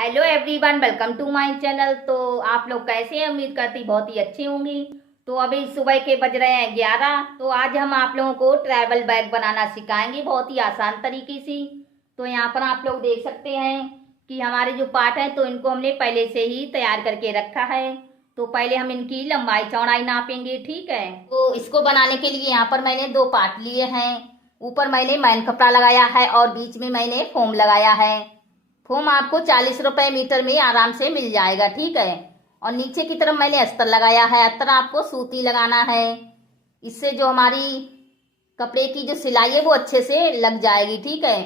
Hello everyone, welcome to my channel. तो आप लोग कैसे हैं? उम्मीद करती बहुत ही अच्छी होंगी। तो अभी सुबह के बज रहे हैं 11। तो आज हम आप लोगों को ट्रैवल बैग बनाना सिखाएंगे बहुत ही आसान तरीके से। तो यहाँ पर आप लोग देख सकते हैं कि हमारे जो पार्ट हैं तो इनको हमने पहले से ही तैयार करके रखा है। तो पहले हम इनकी लंबाई चौड़ाई नापेंगे, ठीक है। तो इसको बनाने के लिए यहाँ पर मैंने दो पार्ट लिए हैं। ऊपर मैंने मैन कपड़ा लगाया है और बीच में मैंने फोम लगाया है। फोम आपको 40 रुपए मीटर में आराम से मिल जाएगा, ठीक है। और नीचे की तरफ मैंने अस्तर लगाया है। अस्तर आपको सूती लगाना है, इससे जो हमारी कपड़े की जो सिलाई है वो अच्छे से लग जाएगी, ठीक है।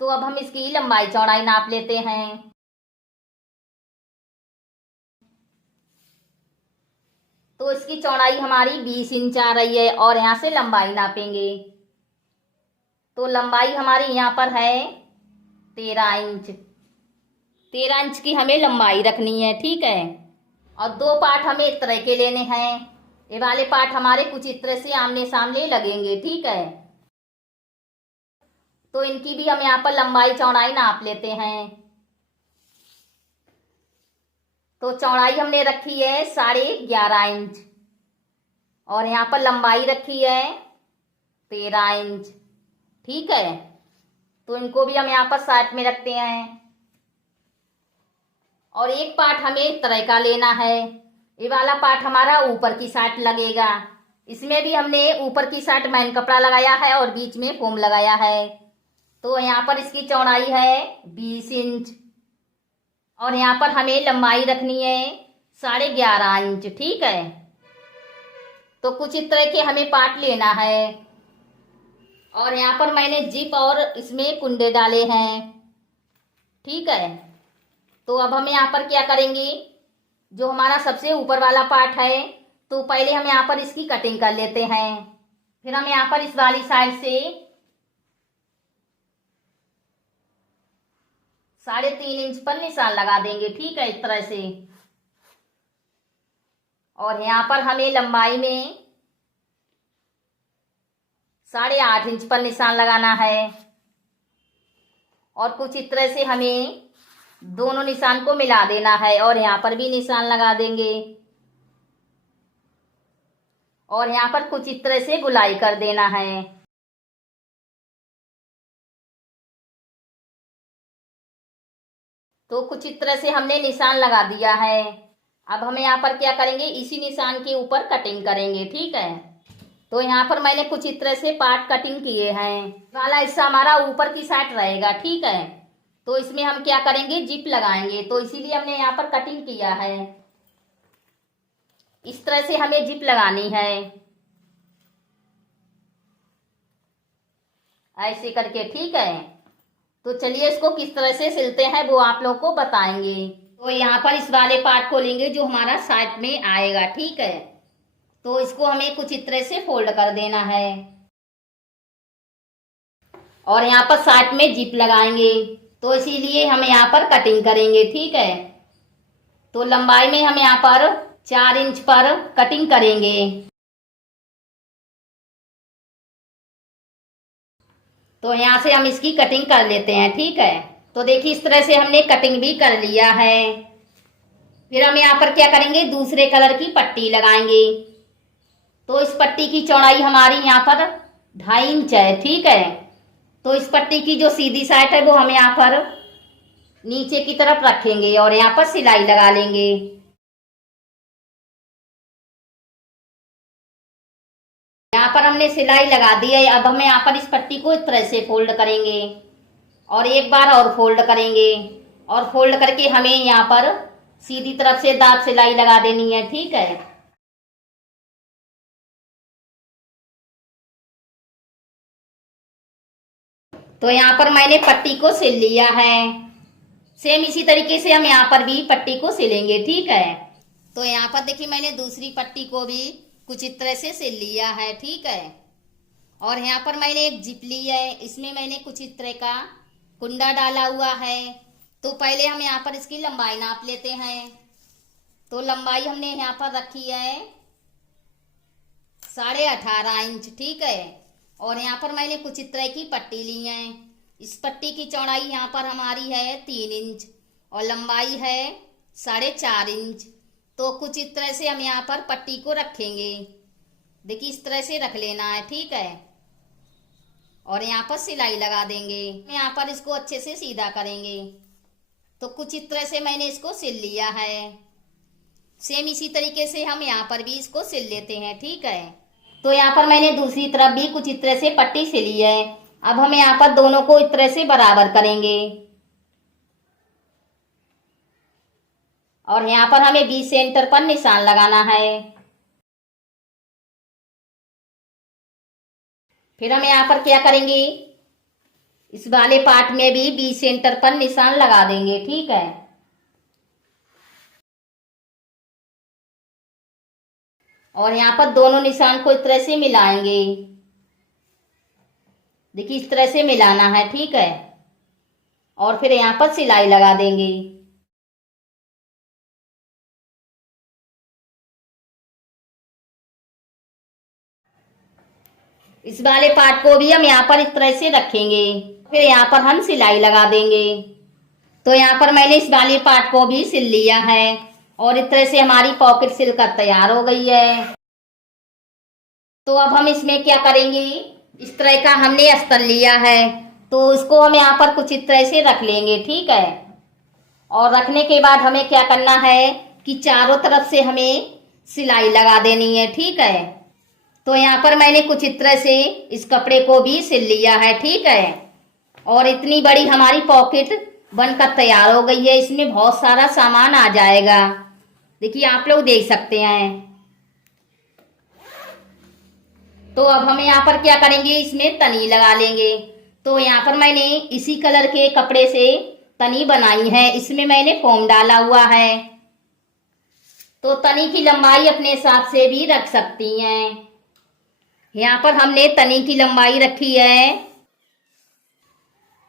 तो अब हम इसकी लंबाई चौड़ाई नाप लेते हैं। तो इसकी चौड़ाई हमारी 20 इंच आ रही है और यहाँ से लंबाई नापेंगे। तो लंबाई हमारी यहाँ पर है 13 इंच। 13 इंच की हमें लंबाई रखनी है, ठीक है। और दो पार्ट हमें इस तरह के लेने हैं। ये वाले पार्ट हमारे कुछ इस तरह से आमने सामने लगेंगे, ठीक है। तो इनकी भी हम यहाँ पर लंबाई चौड़ाई नाप लेते हैं। तो चौड़ाई हमने रखी है 11.5 इंच और यहाँ पर लंबाई रखी है 13 इंच, ठीक है। तो इनको भी हम यहाँ पर साइड में रखते हैं। और एक पार्ट हमें इस तरह का लेना है। ये वाला पार्ट हमारा ऊपर की साइड लगेगा। इसमें भी हमने ऊपर की साइड मैन कपड़ा लगाया है और बीच में फोम लगाया है। तो यहाँ पर इसकी चौड़ाई है 20 इंच और यहाँ पर हमें लंबाई रखनी है 11.5 इंच, ठीक है। तो कुछ इस तरह के हमें पार्ट लेना है। और यहाँ पर मैंने जिप और इसमें कुंडे डाले हैं, ठीक है। तो अब हम यहाँ पर क्या करेंगे, जो हमारा सबसे ऊपर वाला पार्ट है तो पहले हम यहाँ पर इसकी कटिंग कर लेते हैं। फिर हम यहाँ पर इस वाली साइड से 3.5 इंच पर निशान लगा देंगे, ठीक है, इस तरह से। और यहाँ पर हमें लंबाई में 8.5 इंच पर निशान लगाना है। और कुछ इस तरह से हमें दोनों निशान को मिला देना है और यहाँ पर भी निशान लगा देंगे। और यहाँ पर कुछ इस तरह से गुलाई कर देना है। तो कुछ इस तरह से हमने निशान लगा दिया है। अब हम यहाँ पर क्या करेंगे, इसी निशान के ऊपर कटिंग करेंगे, ठीक है। तो यहाँ पर मैंने कुछ इस तरह से पार्ट कटिंग किए हैं। वाला हिस्सा हमारा ऊपर की साइड रहेगा, ठीक है। तो इसमें हम क्या करेंगे, जिप लगाएंगे। तो इसीलिए हमने यहाँ पर कटिंग किया है। इस तरह से हमें जिप लगानी है, ऐसे करके, ठीक है। तो चलिए इसको किस तरह से सिलते हैं वो आप लोगों को बताएंगे। तो यहाँ पर इस वाले पार्ट को लेंगे जो हमारा साइड में आएगा, ठीक है। तो इसको हमें कुछ इस तरह से फोल्ड कर देना है और यहाँ पर साइड में जिप लगाएंगे। तो इसीलिए हम यहाँ पर कटिंग करेंगे, ठीक है। तो लंबाई में हम यहाँ पर 4 इंच पर कटिंग करेंगे। तो यहाँ से हम इसकी कटिंग कर लेते हैं, ठीक है। तो देखिए इस तरह से हमने कटिंग भी कर लिया है। फिर हम यहाँ पर क्या करेंगे, दूसरे कलर की पट्टी लगाएंगे। तो इस पट्टी की चौड़ाई हमारी यहाँ पर 2.5 इंच है, ठीक है। तो इस पट्टी की जो सीधी साइड है वो हम यहाँ पर नीचे की तरफ रखेंगे और यहाँ पर सिलाई लगा लेंगे। यहाँ पर हमने सिलाई लगा दी है। अब हम यहाँ पर इस पट्टी को इस तरह से फोल्ड करेंगे और एक बार और फोल्ड करेंगे और फोल्ड करके हमें यहाँ पर सीधी तरफ से दाब सिलाई लगा देनी है, ठीक है। तो यहाँ पर मैंने पट्टी को सिल लिया है। सेम इसी तरीके से हम यहाँ पर भी पट्टी को सिलेंगे, ठीक है। तो यहाँ पर देखिए मैंने दूसरी पट्टी को भी कुछ इस तरह से सिल लिया है, ठीक है। और यहाँ पर मैंने एक जिप ली है, इसमें मैंने कुछ इस तरह का कुंडा डाला हुआ है। तो पहले हम यहाँ पर इसकी लंबाई नाप लेते हैं। तो लंबाई हमने यहाँ पर रखी है 18.5 इंच, ठीक है। और यहाँ पर मैंने कुछ इस तरह की पट्टी ली है। इस पट्टी की चौड़ाई यहाँ पर हमारी है 3 इंच और लंबाई है 4.5 इंच। तो कुछ इस तरह से हम यहाँ पर पट्टी को रखेंगे। देखिए इस तरह से रख लेना है, ठीक है। और यहाँ पर सिलाई लगा देंगे। यहाँ पर इसको अच्छे से सीधा करेंगे। तो कुछ इस तरह से मैंने इसको सिल लिया है। सेम इसी तरीके से हम यहाँ पर भी इसको सिल लेते हैं, ठीक है। तो यहाँ पर मैंने दूसरी तरफ भी कुछ इस तरह से पट्टी सिली है। अब हम यहाँ पर दोनों को इस तरह से बराबर करेंगे और यहाँ पर हमें बी सेंटर पर निशान लगाना है। फिर हम यहाँ पर क्या करेंगे, इस वाले पार्ट में भी बी सेंटर पर निशान लगा देंगे, ठीक है। और यहाँ पर दोनों निशान को इस तरह से मिलाएंगे। देखिए इस तरह से मिलाना है, ठीक है। और फिर यहाँ पर सिलाई लगा देंगे। इस वाले पार्ट को भी हम यहाँ पर इस तरह से रखेंगे। फिर यहाँ पर हम सिलाई लगा देंगे। तो यहाँ पर मैंने इस वाले पार्ट को भी सिल लिया है और इस तरह से हमारी पॉकेट सिलकर तैयार हो गई है। तो अब हम इसमें क्या करेंगे, इस तरह का हमने अस्तर लिया है तो इसको हम यहाँ पर कुछ इस तरह से रख लेंगे, ठीक है। और रखने के बाद हमें क्या करना है कि चारों तरफ से हमें सिलाई लगा देनी है, ठीक है। तो यहाँ पर मैंने कुछ इस तरह से इस कपड़े को भी सिल लिया है, ठीक है। और इतनी बड़ी हमारी पॉकेट बनकर तैयार हो गई है। इसमें बहुत सारा सामान आ जाएगा। देखिए आप लोग देख सकते हैं। तो अब हम यहाँ पर क्या करेंगे, इसमें तनी लगा लेंगे। तो यहाँ पर मैंने इसी कलर के कपड़े से तनी बनाई है। इसमें मैंने फोम डाला हुआ है। तो तनी की लंबाई अपने हिसाब से भी रख सकती हैं। यहाँ पर हमने तनी की लंबाई रखी है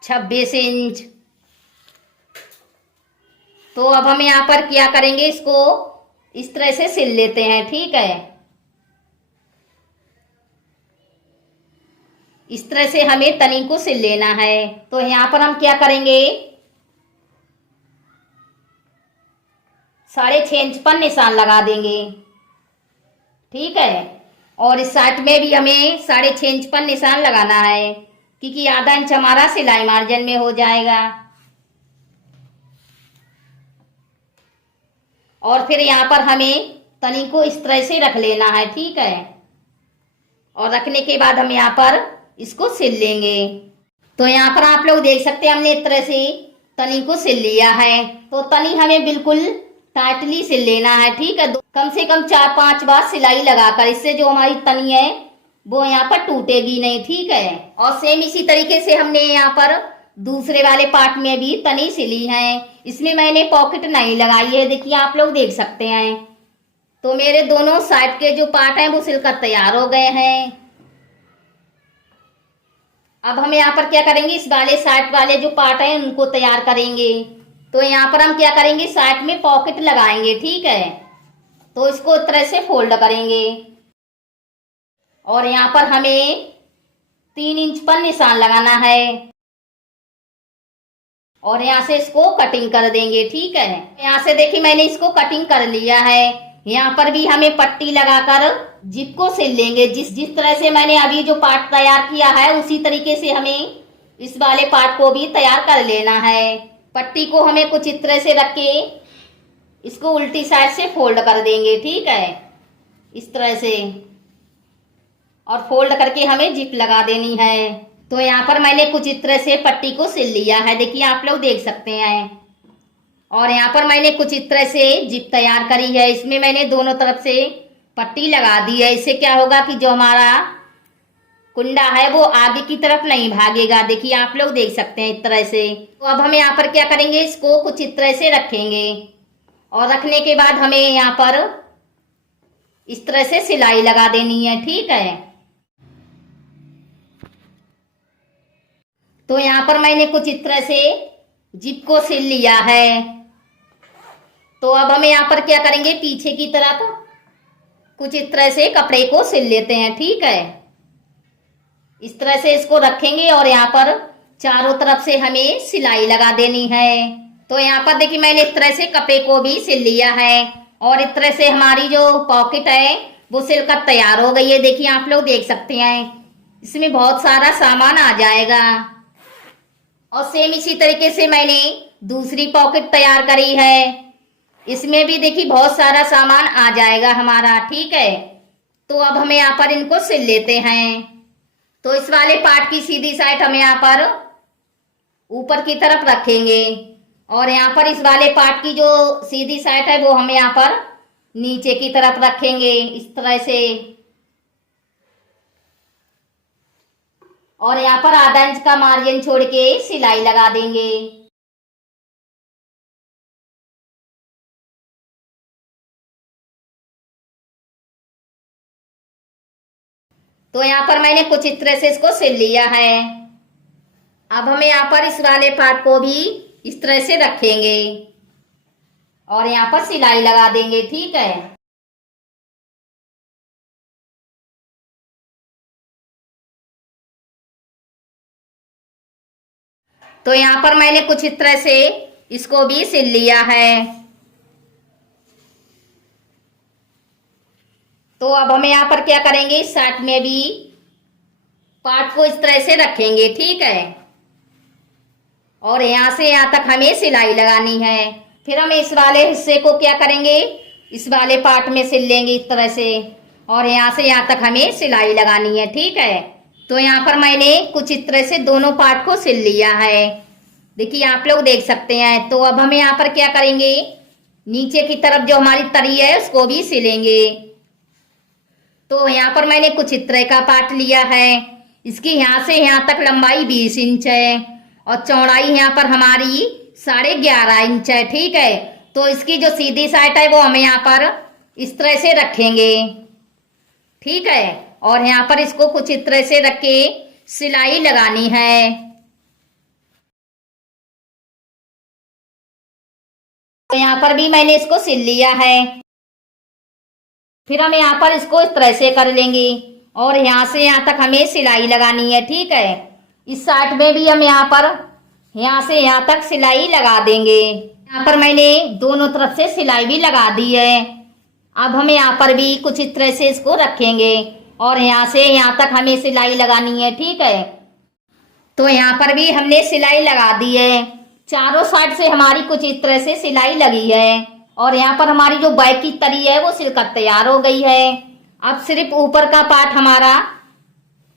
26 इंच। तो अब हम यहाँ पर क्या करेंगे, इसको इस तरह से सिल लेते हैं, ठीक है। इस तरह से हमें तनी को सिल लेना है। तो यहाँ पर हम क्या करेंगे, 6.5 इंच पर निशान लगा देंगे, ठीक है। और इस साइड में भी हमें 6.5 इंच पर निशान लगाना है क्योंकि आधा इंच हमारा सिलाई मार्जिन में हो जाएगा। और फिर यहाँ पर हमें तनी को इस तरह से रख लेना है, ठीक है। और रखने के बाद हम यहाँ पर इसको सिल लेंगे। तो यहाँ पर आप लोग देख सकते हैं हमने इस तरह से तनी को सिल लिया है। तो तनी हमें बिल्कुल टाइटली सिल लेना है, ठीक है। कम से कम 4-5 बार सिलाई लगाकर, इससे जो हमारी तनी है वो यहाँ पर टूटेगी नहीं, ठीक है। और सेम इसी तरीके से हमने यहाँ पर दूसरे वाले पार्ट में भी तनी सिली है। इसमें मैंने पॉकेट नहीं लगाई है, देखिए आप लोग देख सकते हैं। तो मेरे दोनों साइड के जो पार्ट हैं वो सिलकर तैयार हो गए हैं। अब हम यहाँ पर क्या करेंगे, इस वाले साइड वाले जो पार्ट हैं उनको तैयार करेंगे। तो यहाँ पर हम क्या करेंगे, साइड में पॉकेट लगाएंगे, ठीक है। तो इसको इस तरह से फोल्ड करेंगे और यहाँ पर हमें 3 इंच पर निशान लगाना है और यहाँ से इसको कटिंग कर देंगे, ठीक है। यहाँ से देखिए मैंने इसको कटिंग कर लिया है। यहाँ पर भी हमें पट्टी लगाकर जिप को सिल लेंगे। जिस तरह से मैंने अभी जो पार्ट तैयार किया है उसी तरीके से हमें इस वाले पार्ट को भी तैयार कर लेना है। पट्टी को हमें कुछ इस तरह से रख के इसको उल्टी साइड से फोल्ड कर देंगे, ठीक है, इस तरह से। और फोल्ड करके हमें जिप लगा देनी है। तो यहाँ पर मैंने कुछ इस तरह से पट्टी को सिल लिया है, देखिए आप लोग देख सकते हैं। और यहाँ पर मैंने कुछ इस तरह से जिप तैयार करी है। इसमें मैंने दोनों तरफ से पट्टी लगा दी है। इससे क्या होगा कि जो हमारा कुंडा है वो आगे की तरफ नहीं भागेगा। देखिए आप लोग देख सकते हैं इस तरह से। तो अब हम यहाँ पर क्या करेंगे, इसको कुछ इस तरह से रखेंगे और रखने के बाद हमें यहाँ पर इस तरह से सिलाई लगा देनी है, ठीक है। तो यहाँ पर मैंने कुछ इस तरह से जिप को सिल लिया है। तो अब हम यहाँ पर क्या करेंगे, पीछे की तरफ कुछ इस तरह से कपड़े को सिल लेते हैं, ठीक है। इस तरह से इसको रखेंगे और यहाँ पर चारों तरफ से हमें सिलाई लगा देनी है। तो यहाँ पर देखिए मैंने इस तरह से कपड़े को भी सिल लिया है और इस तरह से हमारी जो पॉकेट है वो सिलकर तैयार हो गई है। देखिए आप लोग देख सकते हैं इसमें बहुत सारा सामान आ जाएगा। और सेम इसी तरीके से मैंने दूसरी पॉकेट तैयार करी है, इसमें भी देखिए बहुत सारा सामान आ जाएगा हमारा। ठीक है, तो अब हमें यहाँ पर इनको सिल लेते हैं। तो इस वाले पार्ट की सीधी साइड हम यहाँ पर ऊपर की तरफ रखेंगे और यहाँ पर इस वाले पार्ट की जो सीधी साइड है वो हम यहाँ पर नीचे की तरफ रखेंगे इस तरह से। और यहाँ पर आधा इंच का मार्जिन छोड़ के सिलाई लगा देंगे। तो यहाँ पर मैंने कुछ इस तरह से इसको सिल लिया है। अब हमें यहाँ पर इस वाले पार्ट को भी इस तरह से रखेंगे और यहाँ पर सिलाई लगा देंगे। ठीक है, तो यहाँ पर मैंने कुछ इस तरह से इसको भी सिल लिया है। तो अब हम यहाँ पर क्या करेंगे, इस साइड में भी पार्ट को इस तरह से रखेंगे। ठीक है, और यहाँ से यहाँ तक हमें सिलाई लगानी है। फिर हम इस वाले हिस्से को क्या करेंगे, इस वाले पार्ट में सिल लेंगे इस तरह से और यहाँ से यहाँ तक हमें सिलाई लगानी है। ठीक है, तो यहाँ पर मैंने कुछ इस तरह से दोनों पार्ट को सिल लिया है, देखिए आप लोग देख सकते हैं। तो अब हम यहाँ पर क्या करेंगे, नीचे की तरफ जो हमारी तरी है उसको भी सिलेंगे। तो यहाँ पर मैंने कुछ इस तरह का पार्ट लिया है, इसकी यहाँ से यहाँ तक लंबाई 20 इंच है और चौड़ाई यहाँ पर हमारी 11.5 इंच है। ठीक है, तो इसकी जो सीधी साइड है वो हम यहाँ पर इस तरह से रखेंगे। ठीक है, और यहाँ पर इसको कुछ इस तरह से रख के सिलाई लगानी है। तो यहाँ पर भी मैंने इसको सिल लिया है। फिर हम यहाँ पर इसको इस तरह से कर लेंगे और यहाँ से यहाँ तक हमें सिलाई लगानी है। ठीक है, इस साइड में भी हम यहाँ से यहाँ तक सिलाई लगा देंगे। यहाँ पर मैंने दोनों तरफ से सिलाई भी लगा दी है। अब हम यहाँ पर भी कुछ इस तरह से इसको रखेंगे और यहाँ से यहाँ तक हमें सिलाई लगानी है। ठीक है, तो यहाँ पर भी हमने सिलाई लगा दी है, चारों साइड से हमारी कुछ इस तरह से सिलाई लगी है और यहाँ पर हमारी जो बैक की तरी है वो सिलकर तैयार हो गई है। अब सिर्फ ऊपर का पार्ट हमारा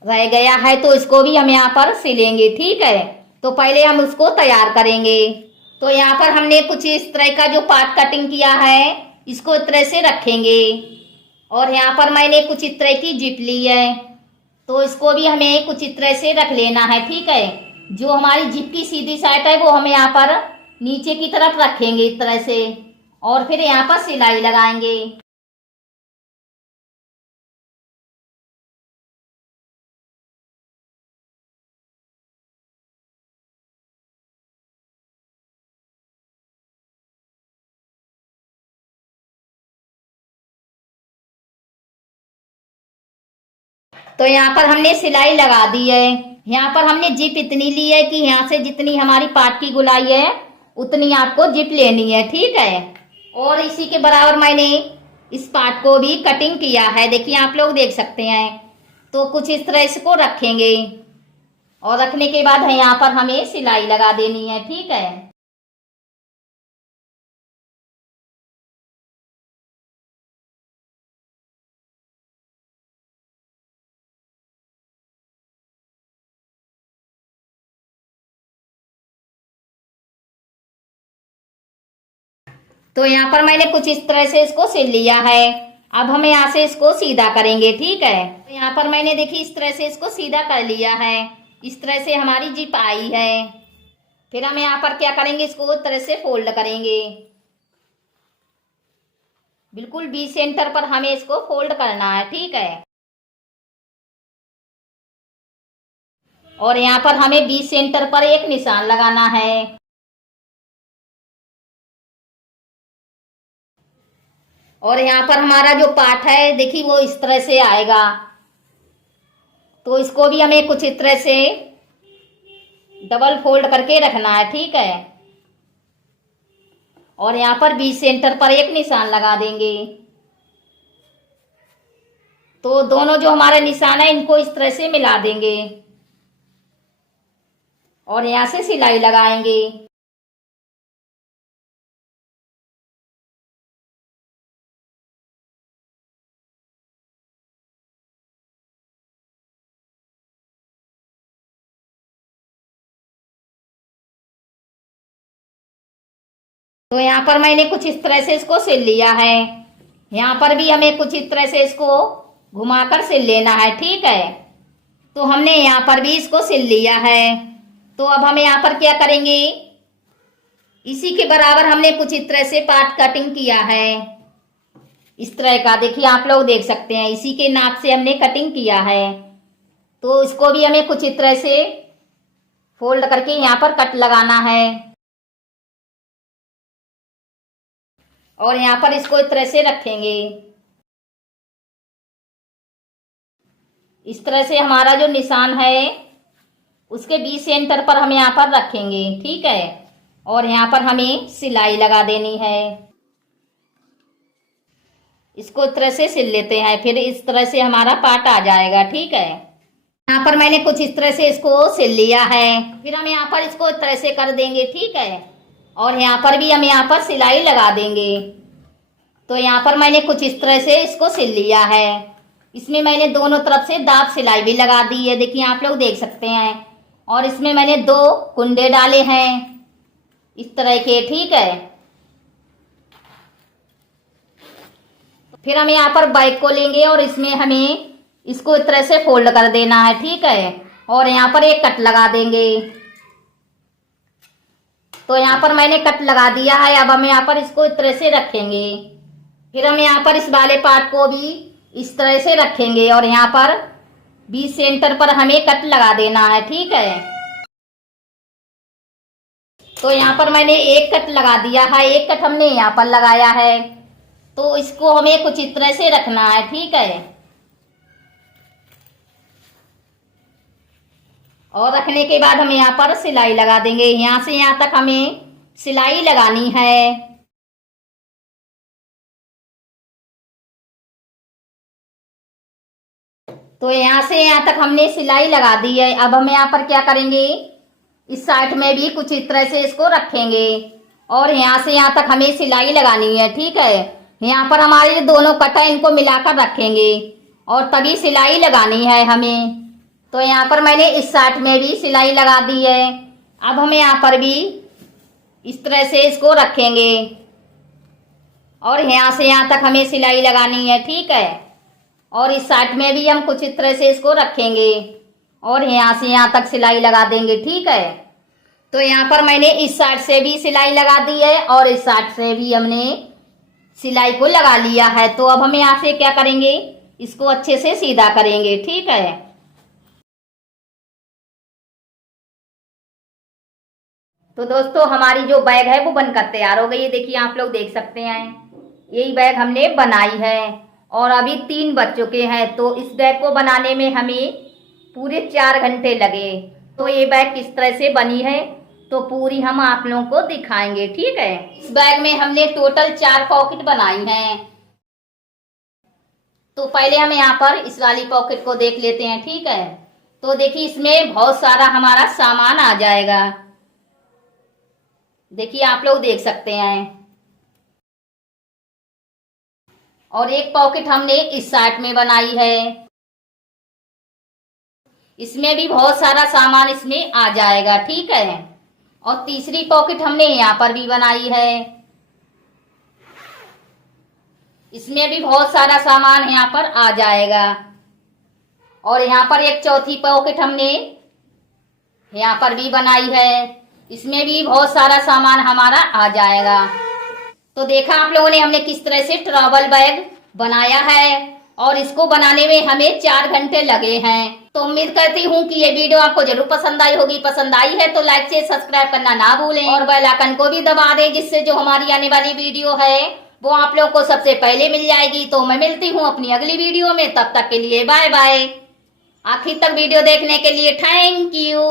रह गया है, तो इसको भी हम यहाँ पर सिलेंगे। ठीक है, तो पहले हम उसको तैयार करेंगे। तो यहाँ पर हमने कुछ इस तरह का जो पार्ट कटिंग किया है इसको इस तरह से रखेंगे और यहाँ पर मैंने कुछ इस तरह की जिप ली है, तो इसको भी हमें कुछ इस तरह से रख लेना है। ठीक है, जो हमारी जिप की सीधी साइड है वो हम यहाँ पर नीचे की तरफ रखेंगे इस तरह से और फिर यहाँ पर सिलाई लगाएंगे। तो यहाँ पर हमने सिलाई लगा दी है। यहाँ पर हमने जिप इतनी ली है कि यहाँ से जितनी हमारी पार्ट की गुलाई है उतनी आपको जिप लेनी है। ठीक है, और इसी के बराबर मैंने इस पार्ट को भी कटिंग किया है, देखिए आप लोग देख सकते हैं। तो कुछ इस तरह इसको रखेंगे और रखने के बाद यहाँ पर हमें सिलाई लगा देनी है। ठीक है, तो यहाँ पर मैंने कुछ इस तरह से इसको सिल लिया है। अब हम यहाँ से इसको सीधा करेंगे। ठीक है, तो यहाँ पर मैंने देखिए इस तरह से इसको सीधा कर लिया है, इस तरह से हमारी जिप आई है। फिर हम यहाँ पर क्या करेंगे, इसको इस तरह से फोल्ड करेंगे, बिल्कुल बी सेंटर पर हमें इसको फोल्ड करना है। ठीक है, और यहाँ पर हमें बी सेंटर पर एक निशान लगाना है और यहाँ पर हमारा जो पार्ट है देखिए वो इस तरह से आएगा। तो इसको भी हमें कुछ इस तरह से डबल फोल्ड करके रखना है। ठीक है, और यहाँ पर बीच सेंटर पर एक निशान लगा देंगे। तो दोनों जो हमारे निशान है इनको इस तरह से मिला देंगे और यहाँ से सिलाई लगाएंगे। तो यहाँ पर मैंने कुछ इस तरह से इसको सिल लिया है। यहाँ पर भी हमें कुछ इस तरह से इसको घुमाकर सिल लेना है, ठीक है। तो हमने यहाँ पर भी इसको सिल लिया है। तो अब हम यहाँ पर क्या करेंगे, इसी के बराबर हमने कुछ इस तरह से पार्ट कटिंग किया है, इस तरह का। देखिए आप लोग देख सकते हैं, इसी के नाप से हमने कटिंग किया है। तो इसको भी हमें कुछ इस तरह से फोल्ड करके यहाँ पर कट लगाना है और यहाँ पर इसको इस तरह से रखेंगे। इस तरह से हमारा जो निशान है उसके बीच सेंटर पर हम यहाँ पर रखेंगे, ठीक है। और यहाँ पर हमें सिलाई लगा देनी है। इसको इस तरह से सिल लेते हैं, फिर इस तरह से हमारा पार्ट आ जाएगा, ठीक है। यहाँ पर मैंने कुछ इस तरह से इसको सिल लिया है। फिर हम यहाँ पर इसको इस तरह से कर देंगे, ठीक है। और यहाँ पर भी हम यहाँ पर सिलाई लगा देंगे। तो यहाँ पर मैंने कुछ इस तरह से इसको सिल लिया है। इसमें मैंने दोनों तरफ से दाब सिलाई भी लगा दी है, देखिए आप लोग देख सकते हैं। और इसमें मैंने 2 कुंडे डाले हैं इस तरह के, ठीक है। फिर हम यहाँ पर बैक को लेंगे और इसमें हमें इसको इस तरह से फोल्ड कर देना है, ठीक है। और यहाँ पर एक कट लगा देंगे। तो यहाँ पर मैंने कट लगा दिया है। अब हम यहाँ पर इसको इस तरह से रखेंगे। फिर हम यहाँ पर इस वाले पार्ट को भी इस तरह से रखेंगे और यहाँ पर बीच सेंटर पर हमें कट लगा देना है, ठीक है। तो यहाँ पर मैंने एक कट लगा दिया है, एक कट हमने यहाँ पर लगाया है। तो इसको हमें कुछ इस तरह से रखना है, ठीक है। और रखने के बाद हम यहाँ पर सिलाई लगा देंगे। यहाँ से यहाँ तक हमें सिलाई लगानी है। तो यहाँ से यहाँ तक हमने सिलाई लगा दी है। अब हम यहाँ पर क्या करेंगे, इस साइड में भी कुछ इस तरह से इसको रखेंगे और यहाँ से यहाँ तक हमें सिलाई लगानी है, ठीक है। यहाँ पर हमारे दोनों कट है इनको मिलाकर रखेंगे और तभी सिलाई लगानी है हमें। तो यहाँ पर मैंने इस साइड में भी सिलाई लगा दी है। अब हम यहाँ पर भी इस तरह से इसको रखेंगे और यहाँ से यहाँ तक हमें सिलाई लगानी है, ठीक है। और इस साइड में भी हम कुछ इस तरह से इसको रखेंगे और यहाँ से यहाँ तक सिलाई लगा देंगे, ठीक है। तो यहाँ पर मैंने इस साइड से भी सिलाई लगा दी है और इस साइड से भी हमने सिलाई को लगा लिया है। तो अब हम यहाँ से क्या करेंगे, इसको अच्छे से सीधा करेंगे, ठीक है। तो दोस्तों हमारी जो बैग है वो बनकर तैयार हो गई है। देखिए आप लोग देख सकते हैं, यही बैग हमने बनाई है और अभी 3 बज चुके हैं। तो इस बैग को बनाने में हमें पूरे 4 घंटे लगे। तो ये बैग किस तरह से बनी है तो पूरी हम आप लोगों को दिखाएंगे, ठीक है। इस बैग में हमने टोटल 4 पॉकेट बनाई हैं। तो पहले हम यहाँ पर इस वाली पॉकेट को देख लेते हैं, ठीक है। तो देखिए इसमें बहुत सारा हमारा सामान आ जाएगा, देखिए आप लोग देख सकते हैं। और एक पॉकेट हमने इस साइड में बनाई है, इसमें भी बहुत सारा सामान इसमें आ जाएगा, ठीक है। और तीसरी पॉकेट हमने यहाँ पर भी बनाई है, इसमें भी बहुत सारा सामान यहाँ पर आ जाएगा। और यहाँ पर एक चौथी पॉकेट हमने यहाँ पर भी बनाई है, इसमें भी बहुत सारा सामान हमारा आ जाएगा। तो देखा आप लोगों ने हमने किस तरह से ट्रैवल बैग बनाया है और इसको बनाने में हमें 4 घंटे लगे हैं। तो उम्मीद करती हूँ कि ये वीडियो आपको जरूर पसंद आई होगी। पसंद आई है तो लाइक से सब्सक्राइब करना ना भूलें और बेल आइकन को भी दबा दें, जिससे जो हमारी आने वाली वीडियो है वो आप लोगों को सबसे पहले मिल जाएगी। तो मैं मिलती हूँ अपनी अगली वीडियो में, तब तक के लिए बाय बाय। आखिर तक वीडियो देखने के लिए थैंक यू।